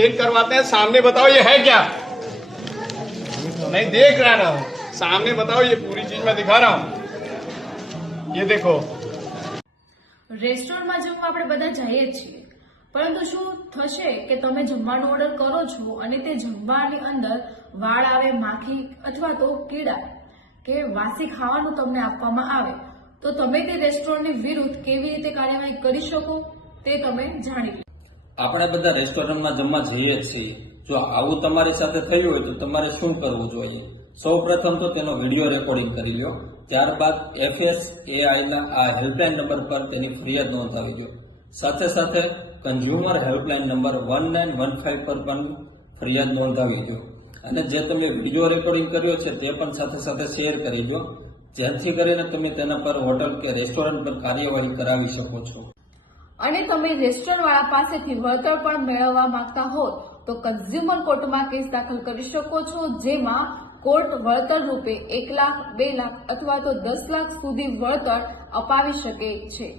Check करवाते हैं सामने बताओ ये है क्या नहीं देख रहा ना हूँ सामने बताओ ये पूरी चीज मैं दिखा रहा हूँ ये देखो રેસ્ટોરન્ટમાં જમવા આપણે બધા જઈએ જ છીએ પરંતુ શું થશે કે તમે જમવાનો ઓર્ડર કરો છો અને તે જમવાની અંદર વાળ આવે માખી અથવા તો કીડા કે વાસી ખાવાનું તમને આપવામાં આવે તો તમે તે રેસ્ટોરન્ટની વિરુદ્ધ કેવી રીતે કાર્યવાહી કરી શકો તે તમે જાણી લો આપણે બધા રેસ્ટોરન્ટમાં જમવા જઈએ જ છીએ. જો આવું તમારી સાથે થયું હોય તો તમારે શું કરવું જોઈએ? સૌ પ્રથમ તો તેનો વીડિયો રેકોર્ડિંગ કરી લો ત્યારબાદ એફએસ એઆઈના આ હેલ્પલાઇન નંબર પર તેની ફરિયાદ નોંધાવી દો સાથે સાથે consumer helpline number one nine one five પર પણ ફરિયાદ નોંધાવી દો અને જે તમે વીડિયો રેકોર્ડિંગ કર્યો છે તે પણ સાથે સાથે શેર કરી દો જેથી કરીને તમે તેના પર હોટલ કે રેસ્ટોરન્ટ પર કાર્યવાહી કરાવી શકો છો. અને તમે રેસ્ટોરન્ટ વાળા પાસેથી વળતર પણ મેળવવા માંગતા હો તો કન્ઝ્યુમર કોર્ટમાં કેસ દાખલ કરી શકો છો, જેમાં કોર્ટ વળતર રૂપે એક લાખ, બે લાખ અથવા તો દસ લાખ સુધી વળતર અપાવી શકે છે.